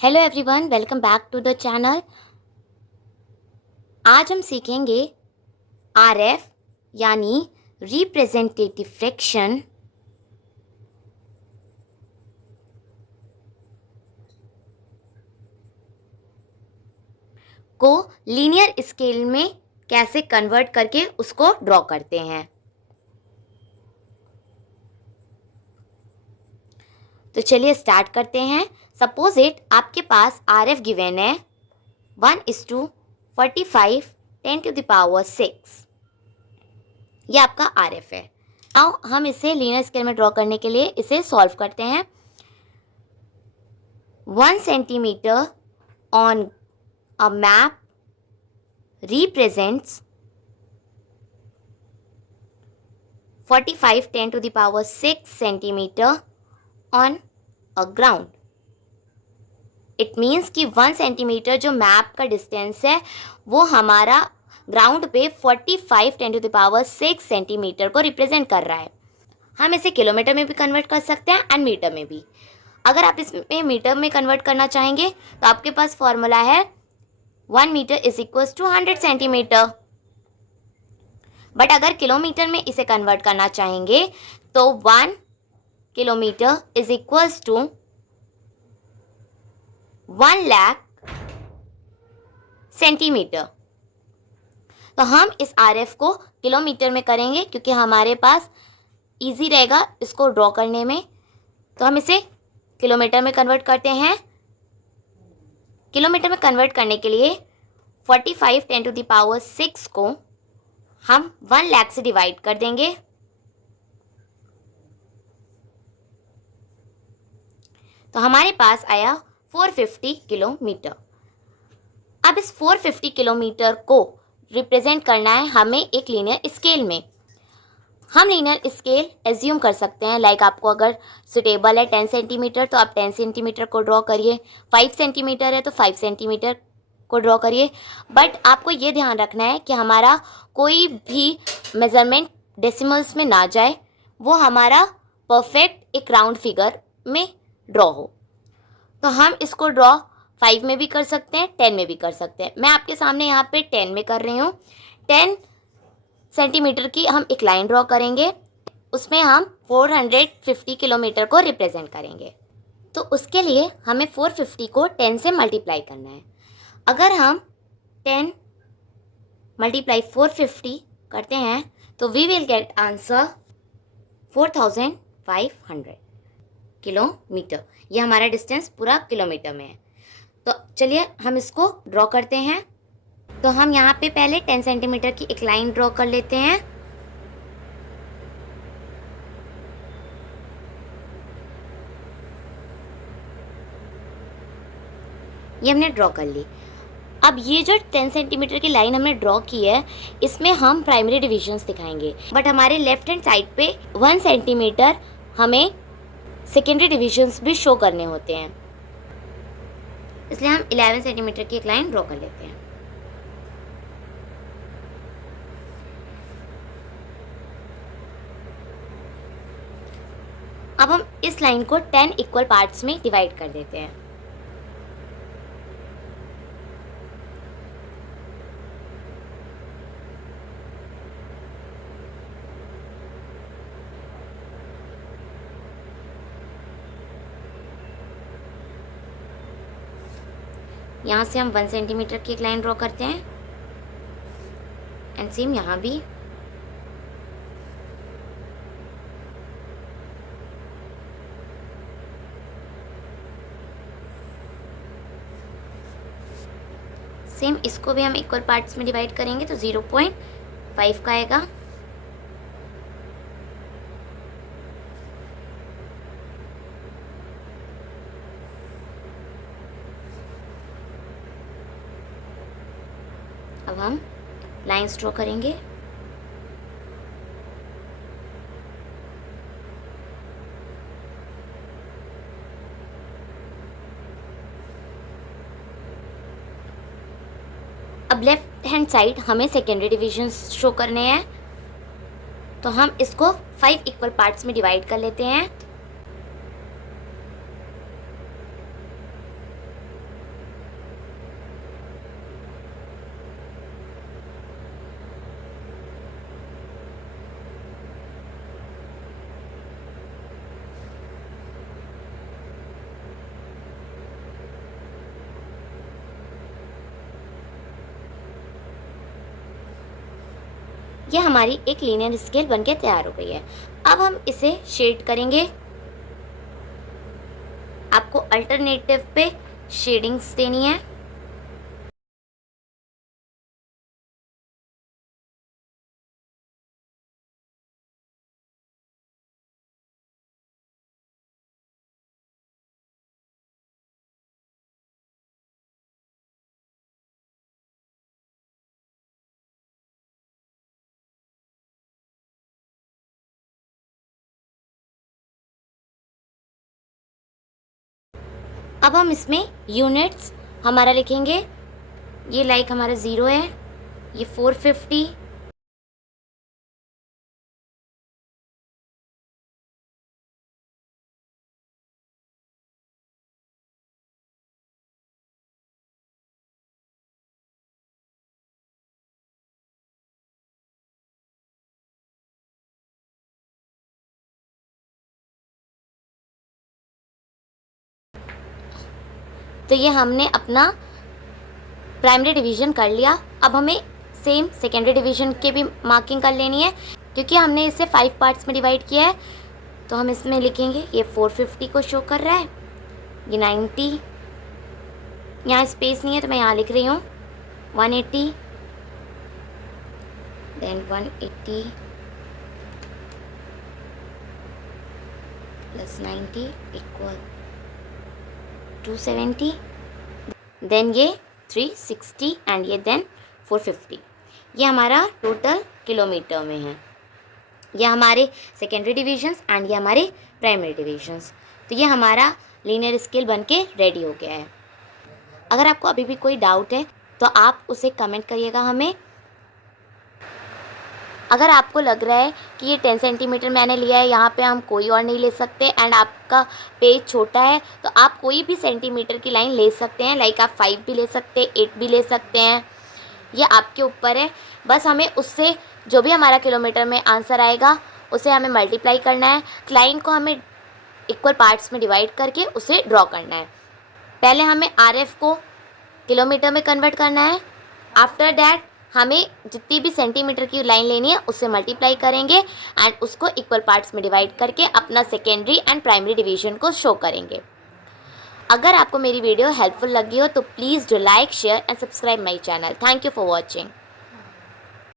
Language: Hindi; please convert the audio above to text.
Hello everyone, welcome back to the channel. आज हम सीखेंगे आरएफ यानी रिप्रेजेंटेटिव फ्रैक्शन को लीनियर स्केल में कैसे कन्वर्ट करके उसको ड्रॉ करते हैं। तो चलिए स्टार्ट करते हैं। सपोज इट आपके पास आरएफ गिवन है 1:45 10⁻⁶। ये आपका आरएफ है। आओ हम इसे लीनियर स्केल में ड्रॉ करने के लिए इसे सॉल्व करते हैं। 1 centimetre on a map represents 45 10⁻⁶ centimeter on a ground। It means कि 1 सेंटीमीटर जो मैप का डिस्टेंस है वो हमारा ग्राउंड पे 45 10⁻⁶ सेंटीमीटर को रिप्रेजेंट कर रहा है। हम इसे किलोमीटर में भी कन्वर्ट कर सकते हैं एंड मीटर में भी। अगर आप इसमें मीटर में कन्वर्ट करना चाहेंगे तो आपके पास फॉर्मूला है 1 metre is equals to 100 centimetre. But अगर किलोमीटर में इसे कन्वर्ट करना चाहेंगे तो 1 kilometre is equals to 1 lakh centimetre. तो हम इस आरएफ को किलोमीटर में करेंगे क्योंकि हमारे पास इजी रहेगा इसको ड्रॉ करने में। तो हम इसे किलोमीटर में कन्वर्ट करते हैं। किलोमीटर में कन्वर्ट करने के लिए 45 10⁻⁶ को हम 1 लाख से डिवाइड कर देंगे। तो हमारे पास आया 450 किलोमीटर। अब इस 450 किलोमीटर को रिप्रेजेंट करना है हमें एक लीनियर स्केल में। हम लीनियर स्केल एज्यूम कर सकते हैं, लाइक आपको अगर सुटेबल है 10 सेंटीमीटर तो आप 10 सेंटीमीटर को ड्रॉ करिए, 5 सेंटीमीटर है तो 5 सेंटीमीटर को ड्रॉ करिए। बट आपको ये ध्यान रखना है कि हमारा कोई भी मेजरमेंट डेसिमल्स में ना जाए, वो हमारा परफेक्ट एक राउंड फिगर में ड्रॉ हो। तो हम इसको ड्रॉ 5 में भी कर सकते हैं, 10 में भी कर सकते हैं। मैं आपके सामने यहाँ पे 10 में कर रही हूँ। 10 सेंटीमीटर की हम एक लाइन ड्रॉ करेंगे, उसमें हम 450 किलोमीटर को रिप्रेजेंट करेंगे। तो उसके लिए हमें 450 को 10 से मल्टीप्लाई करना है। अगर हम 10 × 450 करते हैं तो we will get answer 4500 kilometre. ये हमारा डिस्टेंस पूरा किलोमीटर में है। तो चलिए हम इसको ड्रॉ करते हैं। तो हम यहाँ पे पहले 10 सेंटीमीटर की एक लाइन ड्रॉ कर लेते हैं। ये हमने ड्रॉ कर ली। अब ये जो 10 सेंटीमीटर की लाइन हमने ड्रॉ की है इसमें हम प्राइमरी डिविजन्स दिखाएंगे, बट हमारे लेफ्ट हैंड साइड पे 1 सेंटीमीटर हमें सेकेंडरी डिविजन्स भी शो करने होते हैं, इसलिए हम 11 सेंटीमीटर की एक लाइन ड्रॉ कर लेते हैं। अब हम इस लाइन को 10 इक्वल पार्ट्स में डिवाइड कर देते हैं। यहाँ से हम 1 सेंटीमीटर की एक लाइन ड्रॉ करते हैं एंड सेम यहाँ भी। सेम इसको भी हम इक्वल पार्ट्स में डिवाइड करेंगे तो 0.5 का आएगा। अब हम लाइंस ड्रॉ करेंगे। अब लेफ्ट हैंड साइड हमें सेकेंडरी डिविजन्स शो करने हैं, तो हम इसको 5 इक्वल पार्ट्स में डिवाइड कर लेते हैं। ये हमारी एक लीनियर स्केल बनके तैयार हो गई है। अब हम इसे शेड करेंगे। आपको अल्टरनेटिव पे शेडिंग्स देनी है। अब हम इसमें यूनिट्स हमारा लिखेंगे। ये लाइक हमारा 0 है, ये 450, तो ये हमने अपना प्राइमरी डिवीज़न कर लिया। अब हमें सेम सेकेंडरी डिवीज़न की भी मार्किंग कर लेनी है, क्योंकि हमने इसे 5 पार्ट्स में डिवाइड किया है। तो हम इसमें लिखेंगे ये 450 को शो कर रहा है, ये 90, यहाँ स्पेस नहीं है तो मैं यहाँ लिख रही हूँ 180, देन 180 प्लस 90 इक्वल 270, देन ये 360 एंड ये देन 450। ये हमारा टोटल किलोमीटर में है। ये हमारे सेकेंडरी डिविजन्स एंड ये हमारे प्राइमरी डिविजन्स। तो ये हमारा लीनियर स्केल बनके रेडी हो गया है। अगर आपको अभी भी कोई डाउट है तो आप उसे कमेंट करिएगा हमें। अगर आपको लग रहा है कि ये 10 सेंटीमीटर मैंने लिया है, यहाँ पे हम कोई और नहीं ले सकते एंड आपका पेज छोटा है, तो आप कोई भी सेंटीमीटर की लाइन ले सकते हैं। लाइक आप 5 भी ले सकते हैं, 8 भी ले सकते हैं, ये आपके ऊपर है। बस हमें उससे जो भी हमारा किलोमीटर में आंसर आएगा उसे हमें मल्टीप्लाई करना है। लाइन को हमें इक्वल पार्ट्स में डिवाइड करके उसे ड्रॉ करना है। पहले हमें RF को किलोमीटर में कन्वर्ट करना है। आफ्टर दैट हमें जितनी भी सेंटीमीटर की लाइन लेनी है उससे मल्टीप्लाई करेंगे एंड उसको इक्वल पार्ट्स में डिवाइड करके अपना सेकेंडरी एंड प्राइमरी डिवीजन को शो करेंगे। अगर आपको मेरी वीडियो हेल्पफुल लगी हो तो please do like, share and subscribe my channel. Thank you for watching.